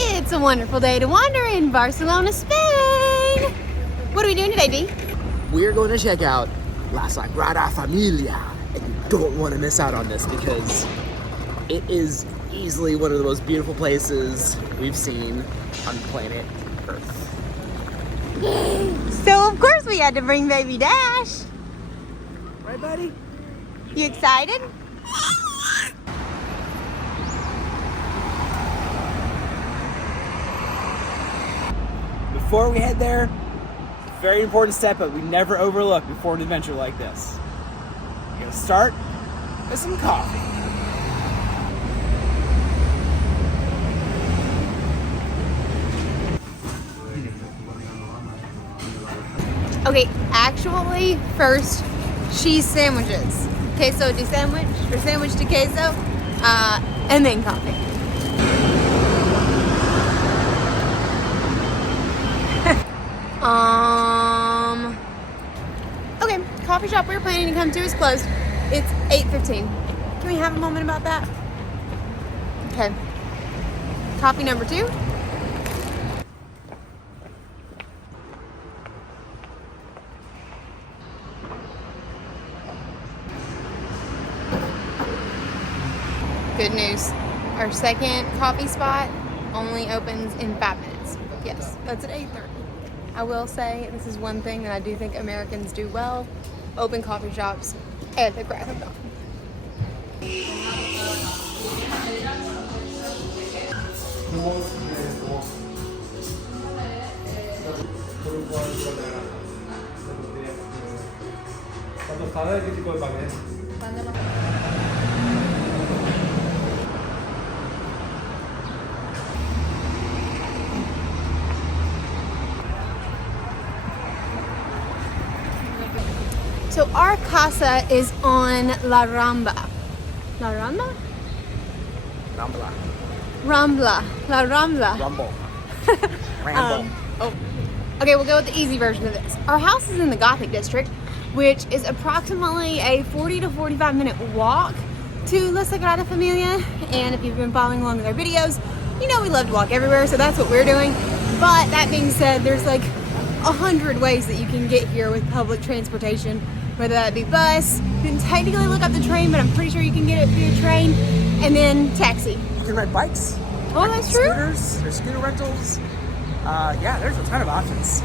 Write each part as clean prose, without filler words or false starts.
It's a wonderful day to wander in Barcelona, Spain. What are we doing today, Dee? We're going to check out La Sagrada Familia. And you don't want to miss out on this because it is easily one of the most beautiful places we've seen on planet Earth. So, of course, we had to bring baby Dash. Right, buddy? You excited? Before we head there, very important step that we never overlook before an adventure like this. You're gonna start with some coffee. Okay, actually, first, cheese sandwiches. Queso de sandwich, or sandwich de queso, and then coffee. Okay, coffee shop we were planning to come to is closed. It's 8:15. Can we have a moment about that? Okay. Coffee number 2. Good news. Our second coffee spot only opens in 5 minutes. Yes, that's at 8:30. I will say this is one thing that I do think Americans do well: open coffee shops at the crack of dawn. So our casa is on La Rambla. La Rambla? Rambla. Rambla. La Rambla. Rumble. Ramble. Okay, we'll go with the easy version of this. Our house is in the Gothic district, which is approximately a 40 to 45 minute walk to La Sagrada Familia. And if you've been following along with our videos, you know we love to walk everywhere, so that's what we're doing. But that being said, there's like 100 ways that you can get here with public transportation, whether that be bus. You can technically look up the train, but I'm pretty sure you can get it via train, and then taxi. You can ride bikes. Oh, that's true. Scooters, there's scooter rentals. Yeah, there's a ton of options.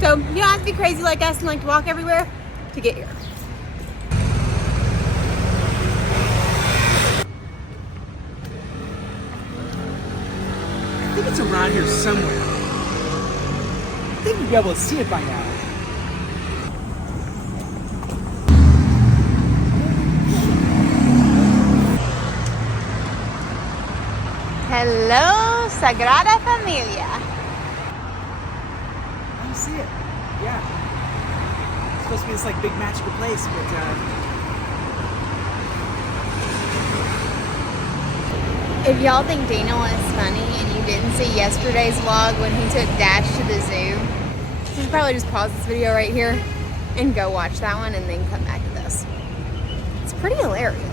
So you don't have to be crazy like us and like to walk everywhere to get here. I think it's around here somewhere. I think you'd be able to see it by now. Hello, Sagrada Familia. I see it. Yeah. It's supposed to be this like big magical place, but If y'all think Dana was funny and you didn't see yesterday's vlog when he took Dash to the zoo, you should probably just pause this video right here and go watch that one and then come back to this. It's pretty hilarious.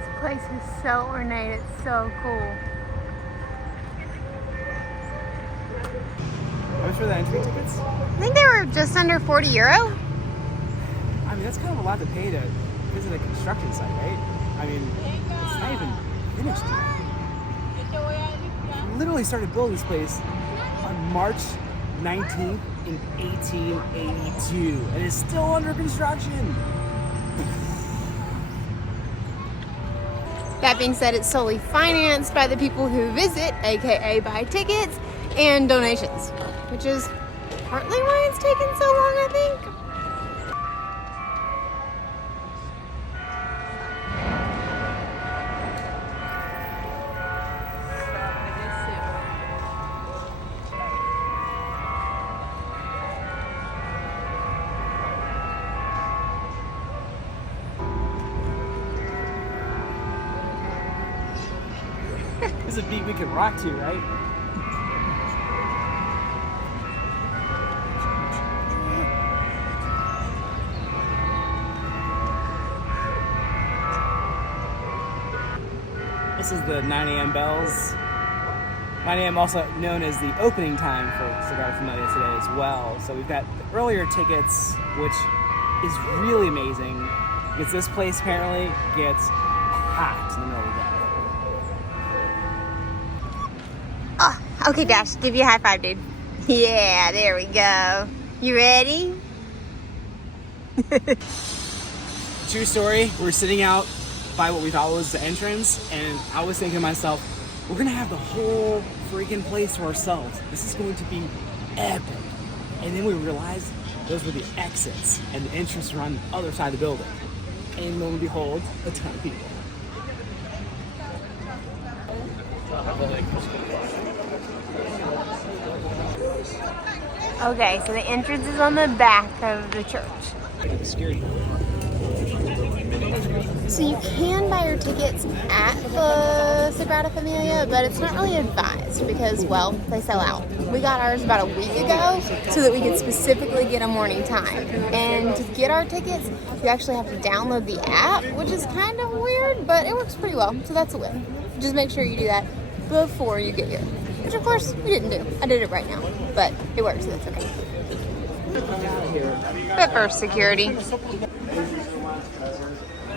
This place is so ornate, it's so cool. how much for the entry tickets? I think they were just under €40. I mean, that's kind of a lot to pay to visit a construction site, right? I mean, it's not even finished yet. We literally started building this place on March 19th in 1882, and it's still under construction. That being said, it's solely financed by the people who visit, aka buy tickets and donations, which is partly why it's taken so long, I think. a beat we could rock to, right? This is the 9 a.m. bells. 9 a.m. also known as the opening time for Sagrada Familia today as well. So we've got the earlier tickets, which is really amazing because this place apparently gets packed in the middle of the day. Oh, okay, Dash, give you a high five, dude. Yeah, there we go. You ready? True story, we're sitting out by what we thought was the entrance, and I was thinking to myself, we're gonna have the whole freaking place to ourselves. This is going to be epic. And then we realized those were the exits, and the entrance were on the other side of the building. And lo and behold, a ton of people. Okay, so the entrance is on the back of the church. Security. So you can buy your tickets at the Sagrada Familia, but it's not really advised because, well, they sell out. We got ours about a week ago so that we could specifically get a morning time. And to get our tickets, you actually have to download the app, which is kind of weird, but it works pretty well, so that's a win. Just make sure you do that before you get here, which of course we didn't do. I did it right now, but it works, so that's okay. But first, security.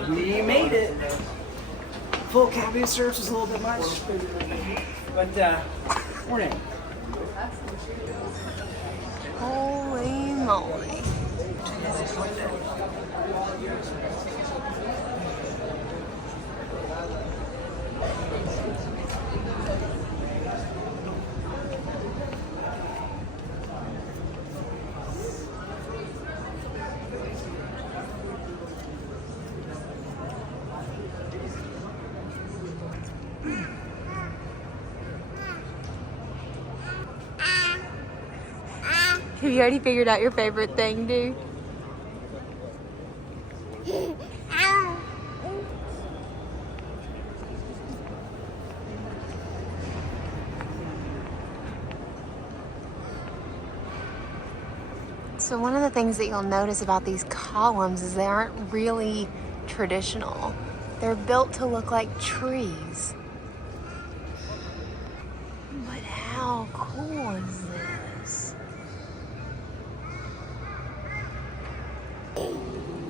We made it. Full cavity search was a little bit much, but we're in. Holy moly. Have you already figured out your favorite thing, dude? So one of the things that you'll notice about these columns is they aren't really traditional. They're built to look like trees. But how cool is this?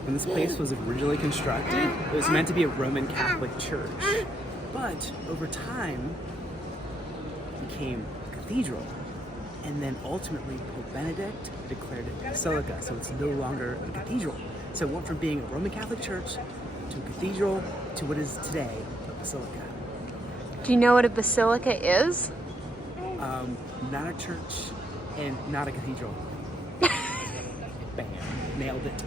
When this place was originally constructed, it was meant to be a Roman Catholic church. But over time, it became a cathedral. And then ultimately, Pope Benedict declared it Basilica, so it's no longer a cathedral. So it went from being a Roman Catholic church to a cathedral to what is today a basilica. Do you know what a basilica is? Not a church and not a cathedral. Bam, nailed it.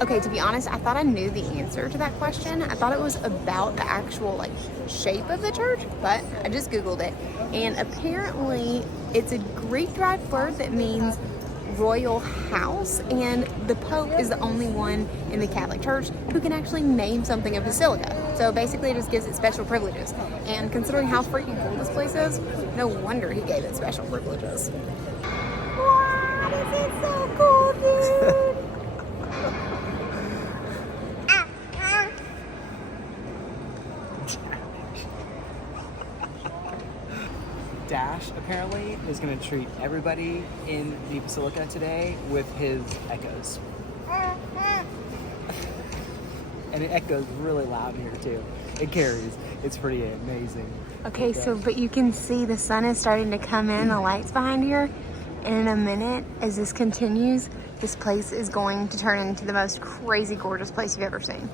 Okay, to be honest, I thought I knew the answer to that question. I thought it was about the actual shape of the church, but I just Googled it. And apparently it's a Greek-derived word that means royal house, and the Pope is the only one in the Catholic Church who can actually name something a basilica. So basically it just gives it special privileges. And considering how freaking cool this place is, no wonder he gave it special privileges. Wow, this is so cool, dude! Dash apparently is going to treat everybody in the Basilica today with his echoes. And it echoes really loud here too. It carries. It's pretty amazing. Okay, but you can see the sun is starting to come in, the lights behind here. And in a minute, as this continues, this place is going to turn into the most crazy gorgeous place you've ever seen.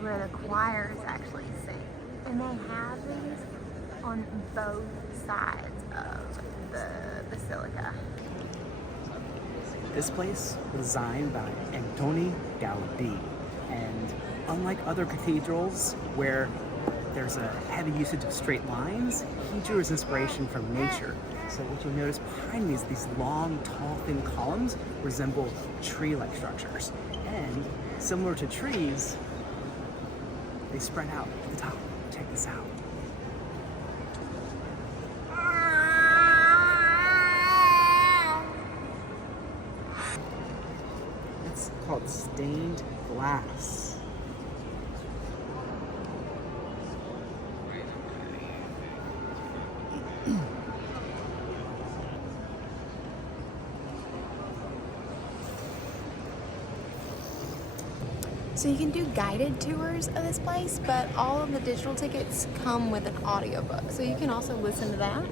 Where the choirs actually sing, and they have these on both sides of the Basilica. This place was designed by Antoni Gaudí, and unlike other cathedrals where there's a heavy usage of straight lines, he drew his inspiration from nature. So what you'll notice behind me is these long, tall, thin columns resemble tree-like structures. And similar to trees, they spread out at the top. Check this out. It's called stained glass. So you can do guided tours of this place, but all of the digital tickets come with an audiobook. So you can also listen to that.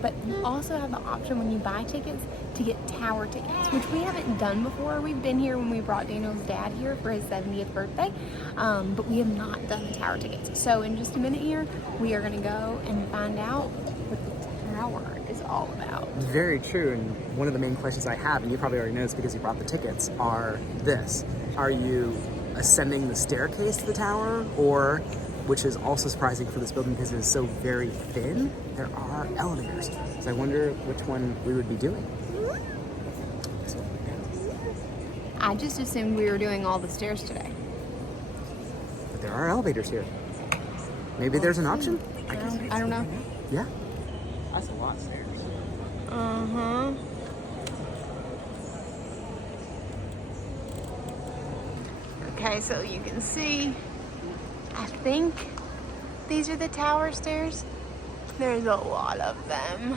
But you also have the option when you buy tickets to get tower tickets, which we haven't done before. We've been here when we brought Daniel's dad here for his 70th birthday, but we have not done the tower tickets. So in just a minute here, we are gonna go and find out what the tower is all about. Very true, and one of the main questions I have, and you probably already know this because you brought the tickets, are this. Are you ascending the staircase to the tower, or, which is also surprising for this building because it is so very thin, there are elevators. So I wonder which one we would be doing. I just assumed we were doing all the stairs today. But there are elevators here. Maybe there's an option? I don't know. Yeah. That's a lot of stairs. Uh-huh. Okay, so you can see, I think these are the tower stairs. There's a lot of them.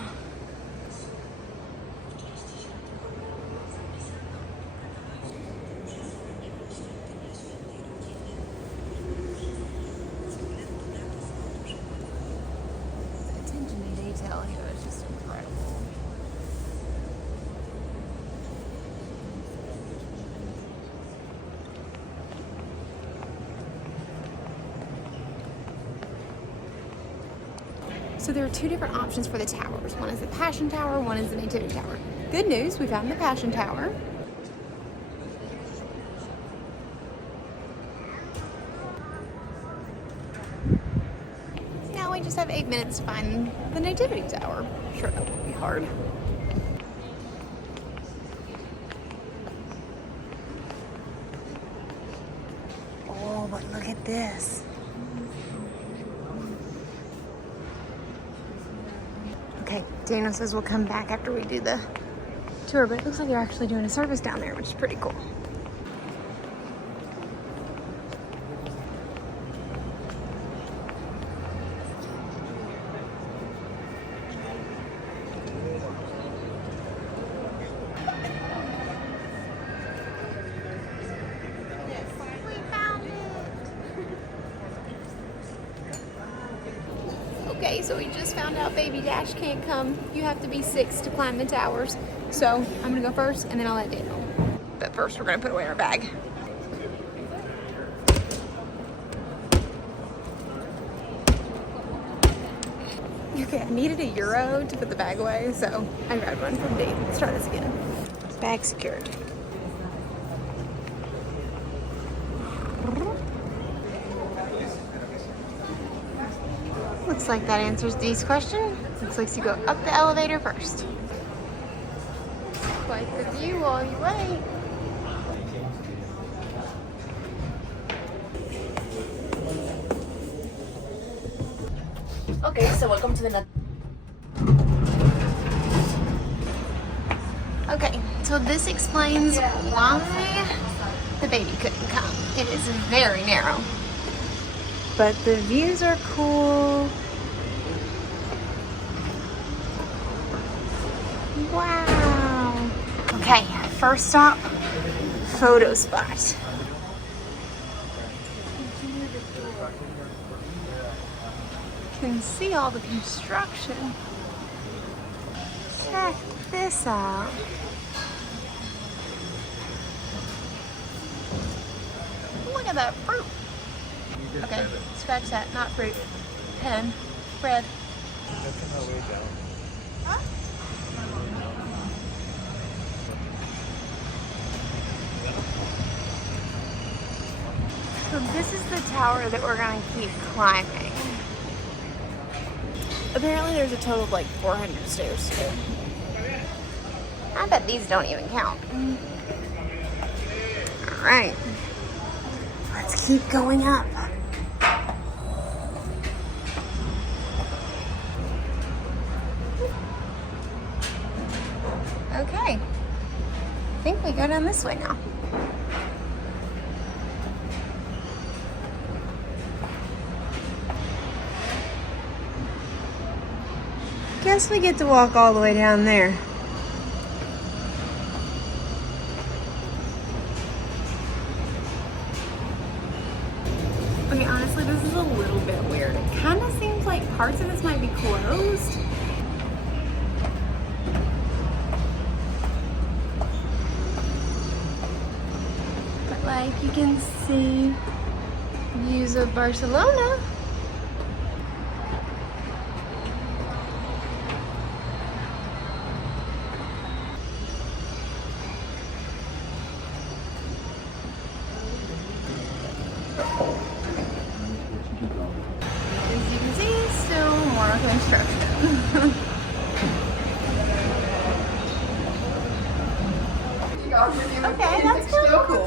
The attention to detail here is just incredible. So there are two different options for the towers. One is the Passion Tower, one is the Nativity Tower. Good news, we found the Passion Tower. Now we just have 8 minutes to find the Nativity Tower. Sure, that won't be hard. Oh, but look at this. Okay, Daniel says we'll come back after we do the tour, but it looks like they're actually doing a service down there, which is pretty cool. Okay, so we just found out Baby Dash can't come. You have to be 6 to climb the towers. So I'm gonna go first and then I'll let Daniel. But first we're gonna put away our bag. Okay, I needed €1 to put the bag away, so I grabbed one from Dave. Let's try this again. Bag secured. Looks like that answers Dee's question. Looks like you go up the elevator first. Quite the view while you wait. Okay, so welcome to the... Okay, so this explains why the baby couldn't come. It is very narrow. But the views are cool. Wow. Okay, first stop, photo spot. You can see all the construction. Check this out. Look at that fruit. Okay, scratch that, not fruit. Pen, bread. So this is the tower that we're gonna keep climbing. Apparently there's a total of like 400 stairs too. I bet these don't even count. All right, let's keep going up. Okay, I think we go down this way now. Guess we get to walk all the way down there. Okay, honestly, this is a little bit weird. It kind of seems like parts of this might be closed. But like, you can see views of Barcelona. As you can see, still more construction. Okay, that's kind of cool.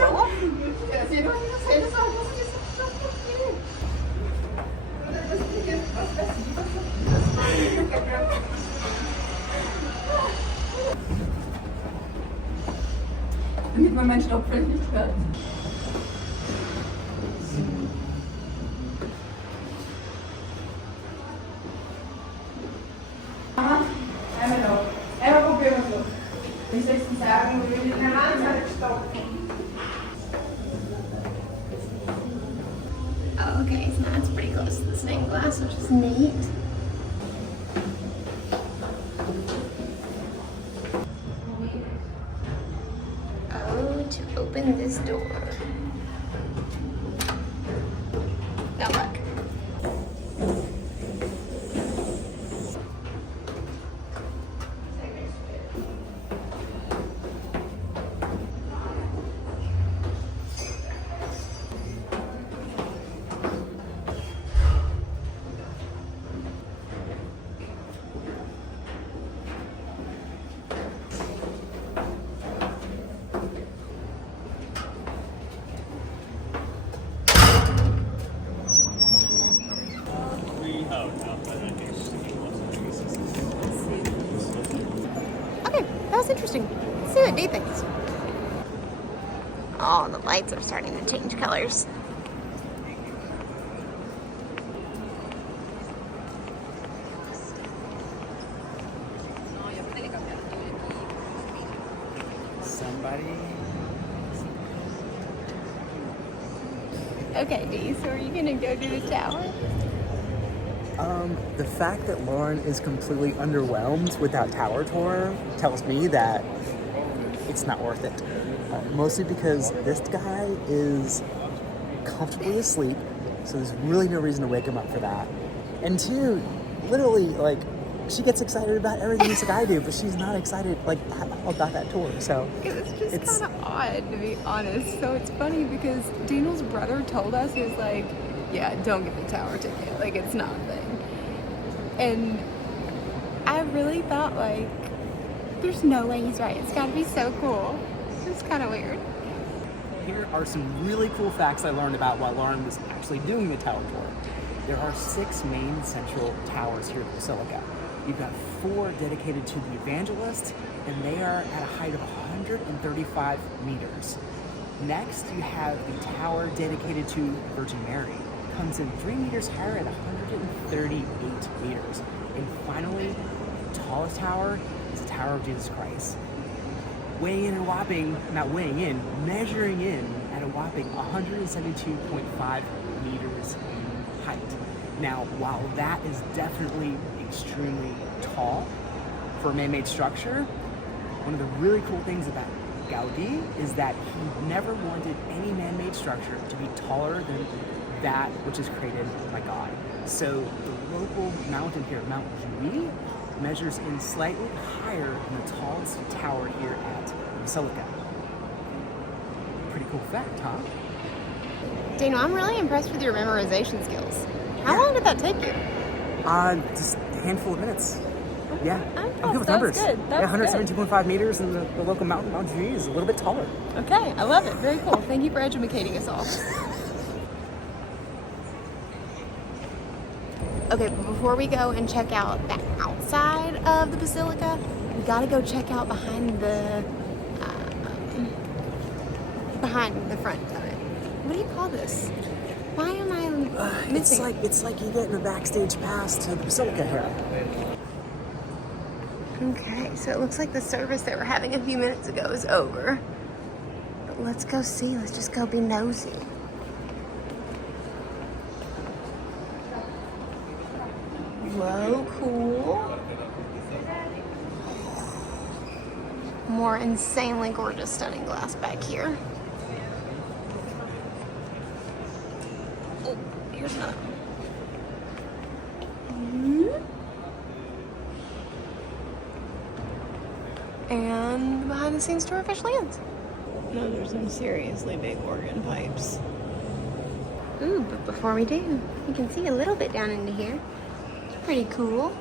Damit man Menschen auch freundlich hört. Einmal probieren wir so. Wie soll ich denn sagen, wir sind in der Hand gestoppt. Okay, so that's pretty close to the stained glass, which is neat. Oh, to open this door. Now look. Okay, that was interesting. Let's see what Dee thinks. Oh, the lights are starting to change colors. Somebody. Okay, Dee, so are you gonna go to the tower? The fact that Lauren is completely underwhelmed with that tower tour tells me that it's not worth it. Mostly because this guy is comfortably asleep, so there's really no reason to wake him up for that. And two, literally, like, she gets excited about everything just like I do, but she's not excited, like, at all about that tour, so. It's just kind of odd, to be honest. So it's funny because Daniel's brother told us, he was like, yeah, don't get the tower ticket. Like, it's not a thing. And I really thought, like, there's no way he's right. It's gotta be so cool. It's kind of weird. Here are some really cool facts I learned about while Lauren was actually doing the tower tour. There are 6 main central towers here at Basilica. You've got 4 dedicated to the evangelist, and they are at a height of 135 meters. Next, you have the tower dedicated to Virgin Mary. It comes in 3 meters higher at 138 meters. And finally, the tallest tower is the Tower of Jesus Christ. Weighing in measuring in at a whopping 172.5 meters in height. Now, while that is definitely extremely tall for a man-made structure, one of the really cool things about Gaudí is that he never wanted any man-made structure to be taller than that which is created by God. So the local mountain here, Mount Juiz, measures in slightly higher than the tallest tower here at the Basilica. Pretty cool fact, huh? Daniel, I'm really impressed with your memorization skills. How long did that take you? Just a handful of minutes. Yeah, I'm good with that's numbers. good. Yeah, That's 117.5 meters, and the local mountain, Mount G, is a little bit taller. good. Okay, I love it. Very cool. Thank you for educating us all. Okay, but before we go and check out the outside of the Basilica, we gotta go check out behind the front of it. What do you call this? Why am I missing? It's like you getting a backstage pass to the Basilica here. Okay, so it looks like the service that we're having a few minutes ago is over. But let's go see. Let's just go be nosy. Whoa, cool. More insanely gorgeous, stunning glass back here. Oh, here's another one. And the behind the scenes tour officially ends. No, there's some seriously big organ pipes. Ooh, but before we do, you can see a little bit down into here. Pretty cool.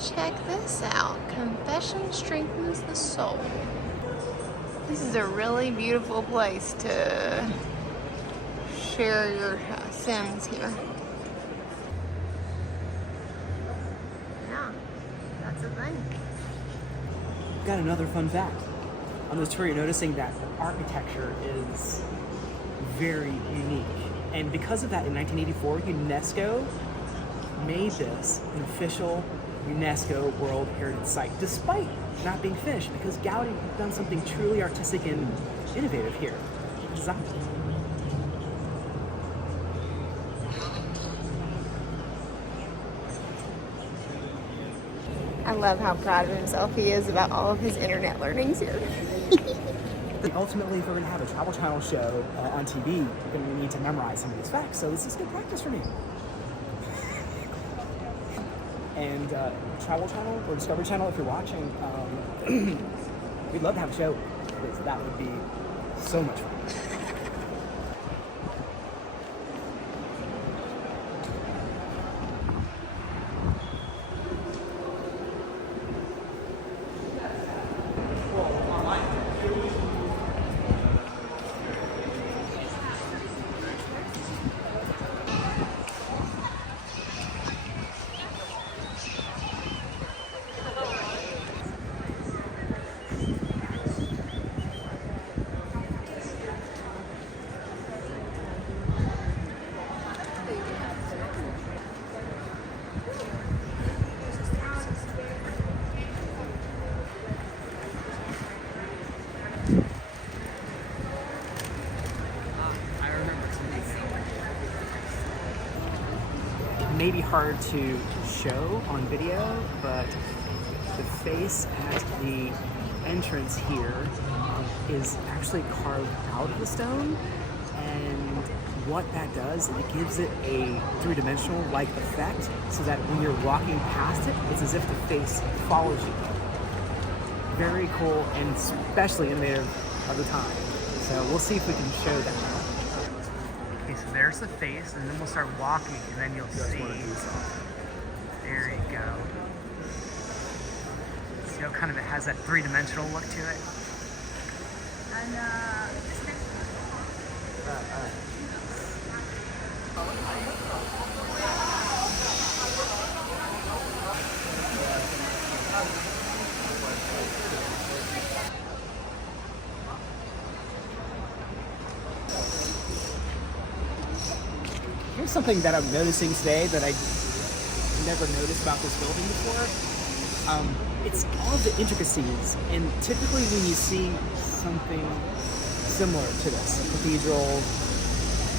Check this out. Confession strengthens the soul. This is a really beautiful place to share your sins here. Yeah, that's a thing. Got another fun fact. On this tour, you're noticing that the architecture is very unique. And because of that, in 1984, UNESCO made this an official UNESCO World Heritage Site, despite not being finished, because Gaudí had done something truly artistic and innovative here. Design. I love how proud of himself he is about all of his internet learnings here. Ultimately, if we're going to have a Travel Channel show on TV, you're going to need to memorize some of these facts, so this is good practice for me. And Travel Channel or Discovery Channel, if you're watching, we'd love to have a show, because that would be so much fun. May be hard to show on video, but the face at the entrance here is actually carved out of the stone, and what that does, it gives it a three-dimensional like effect, so that when you're walking past it, it's as if the face follows you. Very cool and especially innovative of the time. So we'll see if we can show that. Okay, so there's the face, and then we'll start walking, and then you'll see. There you go. See how kind of it has that three-dimensional look to it? And here's something that I'm noticing today that I never noticed about this building before. It's all the intricacies, and typically when you see something similar to this, a cathedral,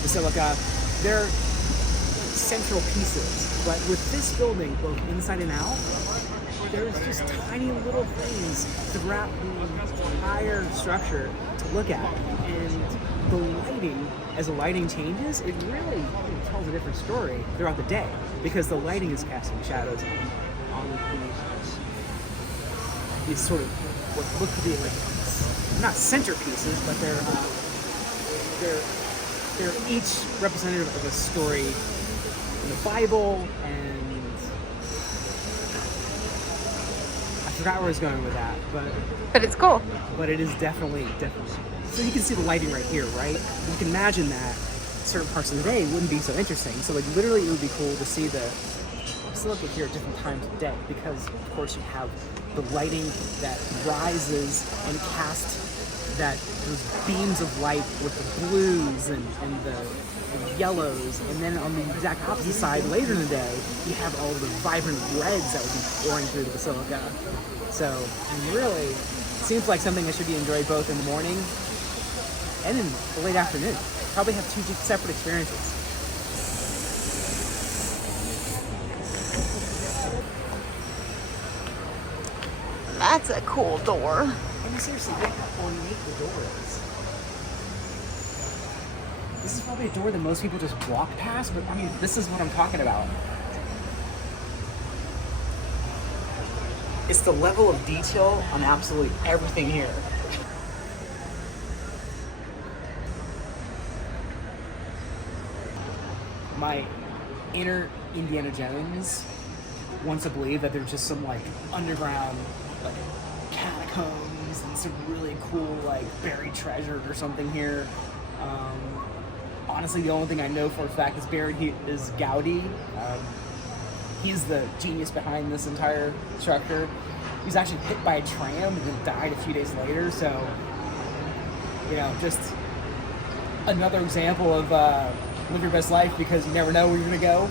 basilica, they're central pieces. But with this building, both inside and out, there's just tiny little things throughout the entire structure to look at. And the lighting, as the lighting changes, it really tells a different story throughout the day, because the lighting is casting shadows on these sort of what look to be like not centerpieces, but they're each representative of a story in the Bible, and I forgot where I was going with that, But it's cool. but it is definitely. So you can see the lighting right here, right? You can imagine that certain parts of the day wouldn't be so interesting. So like literally it would be cool to see the Basilica here at different times of day, because of course you have the lighting that rises and casts those beams of light with the blues and the yellows, and then on the exact opposite side later in the day you have all the vibrant reds that would be pouring through the Basilica. So really seems like something that should be enjoyed both in the morning and in the late afternoon. Probably have two separate experiences. That's a cool door. I mean, seriously, look how ornate the door is. This is probably a door that most people just walk past, but I mean, this is what I'm talking about. It's the level of detail on absolutely everything here. My inner Indiana Jones wants to believe that there's just some like underground like catacombs and some really cool like buried treasure or something here. Honestly, the only thing I know for a fact is buried here is Gaudí. He's the genius behind this entire structure. He was actually hit by a tram and then died a few days later. So, you know, just another example of live your best life, because you never know where you're gonna go.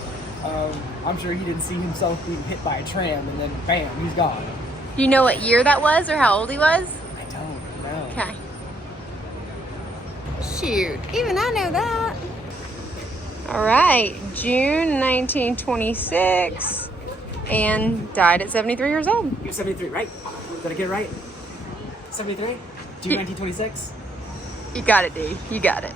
I'm sure he didn't see himself being hit by a tram and then bam, he's gone. Do you know what year that was or how old he was? I don't know. Okay. Shoot, even I know that. All right, June 1926, and died at 73 years old. You're 73, right? Did I get it right? 73? June 1926? You got it, D. You got it.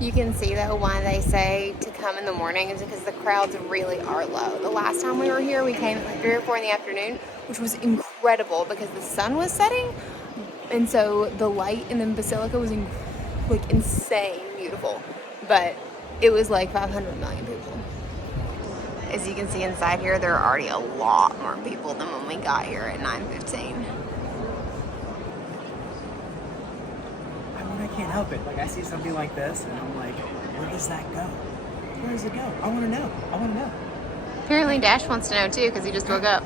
You can see though why they say to come in the morning is because the crowds really are low. The last time we were here, we came at like 3 or 4 in the afternoon, which was incredible because the sun was setting, and so the light in the Basilica was like insane beautiful. But it was like 500 million people. As you can see inside here, there are already a lot more people than when we got here at 9:15. I can't help it. Like I see something like this, and I'm like, where does that go? Where does it go? I want to know. I want to know. Apparently Dash wants to know too because he just woke up.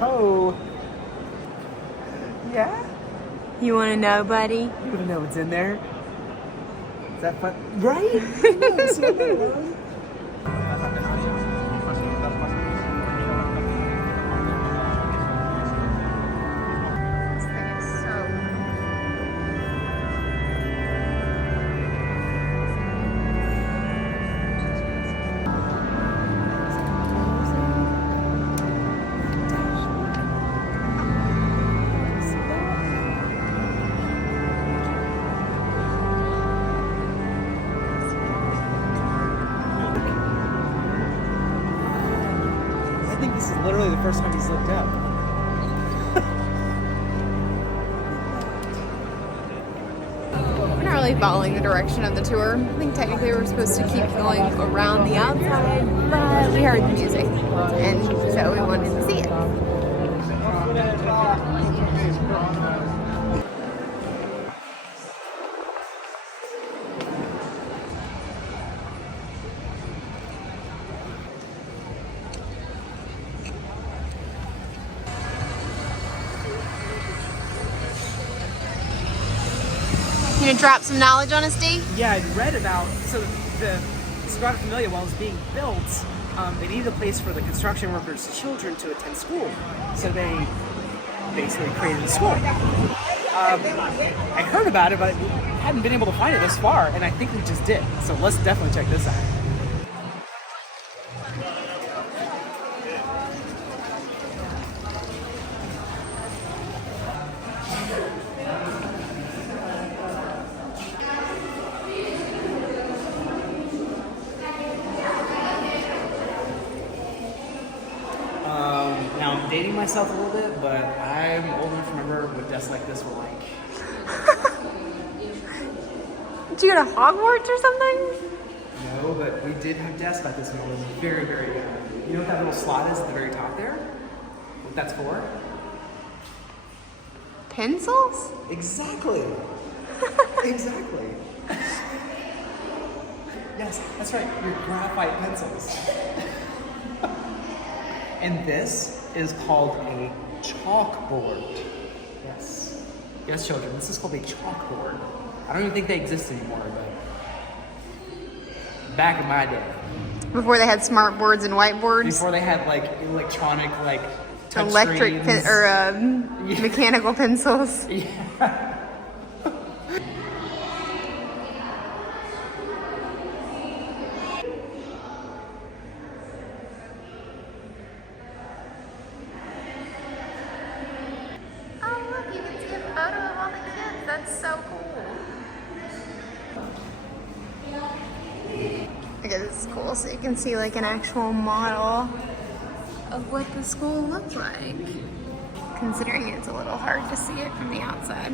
Oh. Yeah? You want to know, buddy? You want to know what's in there? Is that fun? Right? Yeah, see what that was? Literally the first time he's looked up. We're not really following the direction of the tour. I think technically we're supposed to keep going around the outside, but we heard the music, and so we wanted to see it. You gonna drop some knowledge on us, D? Yeah, I read about, so the Sagrada Familia, while it was being built, they needed a place for the construction workers' children to attend school. So they basically created a school. I heard about it, but hadn't been able to find it this far, and I think we just did. So let's definitely check this out. Now I'm dating myself a little bit, but I'm old enough to remember what desks like this were like. Did you go to Hogwarts or something? No, but we did have desks like this when I was very, very young. You know what that little slot is at the very top there? What that's for? Pencils? Exactly. Exactly. Yes, that's right. Your graphite pencils. And this is called a chalkboard. Yes. Yes, children, this is called a chalkboard. I don't even think they exist anymore, but back in my day. Before they had smart boards and whiteboards? Before they had like electronic, like touch Electric screens. Mechanical pencils. Yeah. Oh, look, you can see a photo of all the kids. That's so cool. Okay, this is cool. So you can see like an actual model of what the school looks like. Considering it's a little hard to see it from the outside.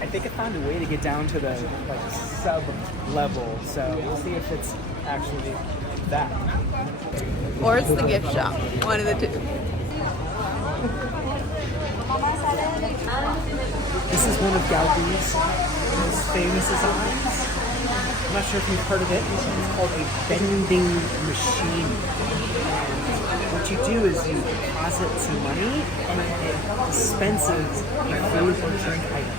I think I found a way to get down to the like sub level, so we'll see if it's actually that. Or it's the gift shop. One of the two. This is one of Gaudí's most famous designs. I'm not sure if you've heard of it. It's called a vending machine. And what you do is you deposit some money and it dispenses a food or drink item.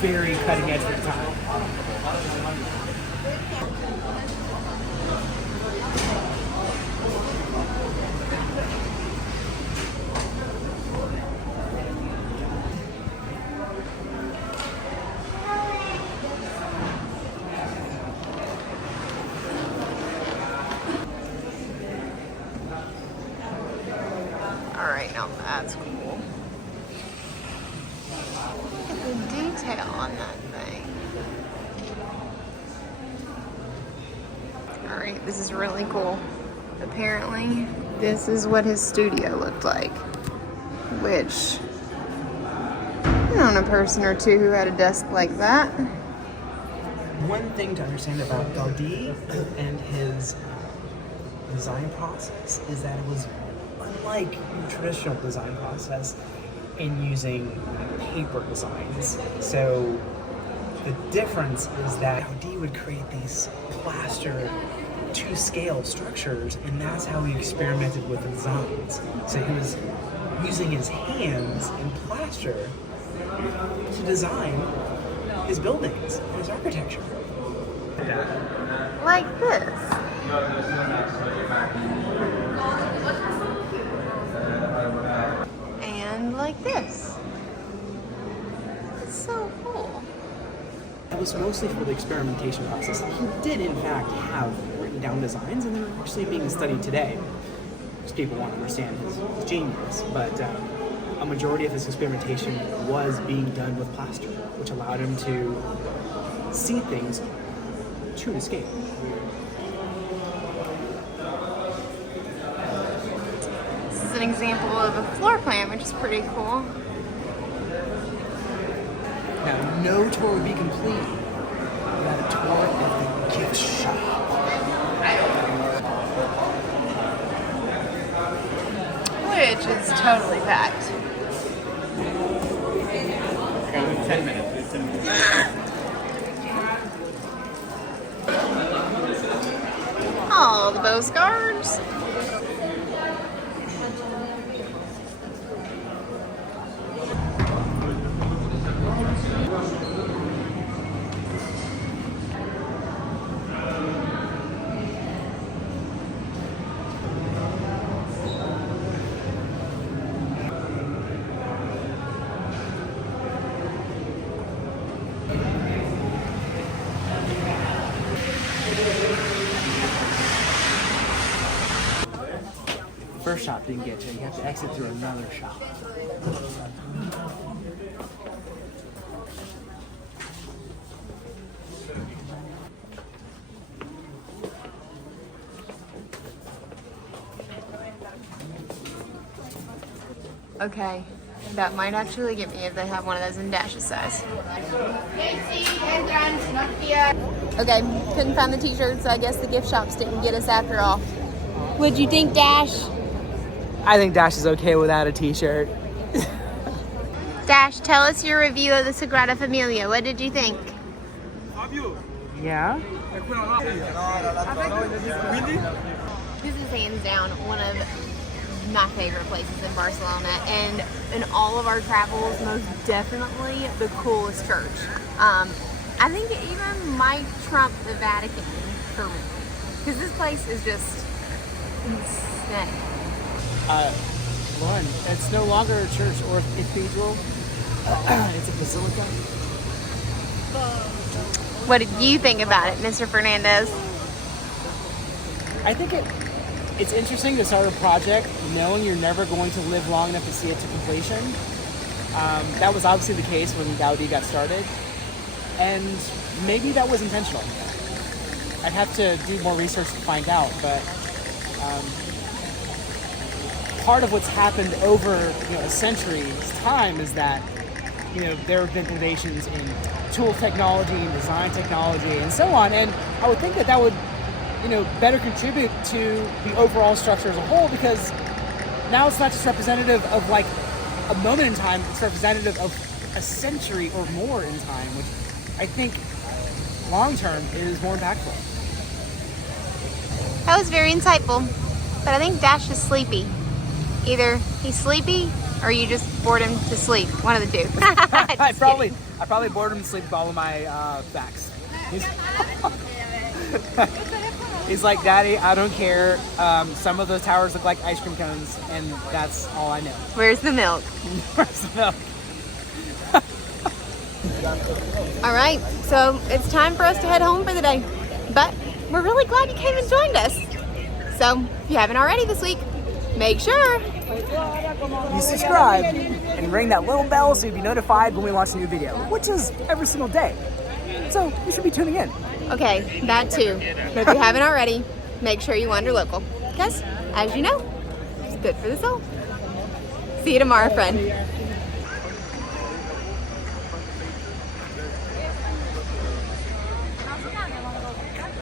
Very cutting edge for the time. Alright, now that's cool. Look at the detail on that thing. Alright, this is really cool. Apparently, this is what his studio looked like. Which, I've known a person or two who had a desk like that. One thing to understand about Gaudí and his design process is that it was unlike the traditional design process in using paper designs. So the difference is that Gaudí would create these plaster to scale structures, and that's how he experimented with the designs. So he was using his hands and plaster to design his buildings and his architecture. Like this. And like this. It's so cool. It was mostly for the experimentation process. He did, in fact, have written down designs, and they're actually being studied today. Because people want to understand his genius. But a majority of his experimentation was being done with plaster, which allowed him to see things to the scale. This is an example of a floor plan, which is pretty cool. Now, no tour would be complete without a tour of the gift shop. Which is totally packed. 10 minutes. Oh, the postcards. first shop didn't get you. You have to exit through another shop. Okay, that might actually get me if they have one of those in Dash's size. Okay, couldn't find the t-shirts, so I guess the gift shops didn't get us after all. What'd you think, Dash? I think Dash is okay without a t-shirt. Dash, tell us your review of the Sagrada Familia. What did you think? Yeah? This is hands down one of my favorite places in Barcelona, and in all of our travels, most definitely the coolest church. I think it even might trump the Vatican for me, because this place is just insane. Lauren, it's no longer a church or a cathedral. It's a basilica. What did you think about it, Mr. Fernandez? I think it's interesting to start a project knowing you're never going to live long enough to see it to completion. That was obviously the case when Gaudí got started, and maybe that was intentional. I'd have to do more research to find out, but part of what's happened over a century's time is that there have been innovations in tool technology and design technology and so on, and I would think that would better contribute to the overall structure as a whole, because now it's not just representative of like a moment in time, it's representative of a century or more in time, which I think long term is more impactful. That was very insightful, but I think Dash is sleepy. Either he's sleepy or you just bored him to sleep. One of the two. I probably bored him to sleep with all of my facts. He's like, Daddy, I don't care. Some of those towers look like ice cream cones, and that's all I know. Where's the milk? Where's the milk? All right, so it's time for us to head home for the day. But we're really glad you came and joined us. So if you haven't already this week, make sure you subscribe and ring that little bell so you'll be notified when we launch a new video, which is every single day. So you should be tuning in. Okay, that too. But if you haven't already, make sure you Wanderlocal. Because, as you know, it's good for the soul. See you tomorrow, friend.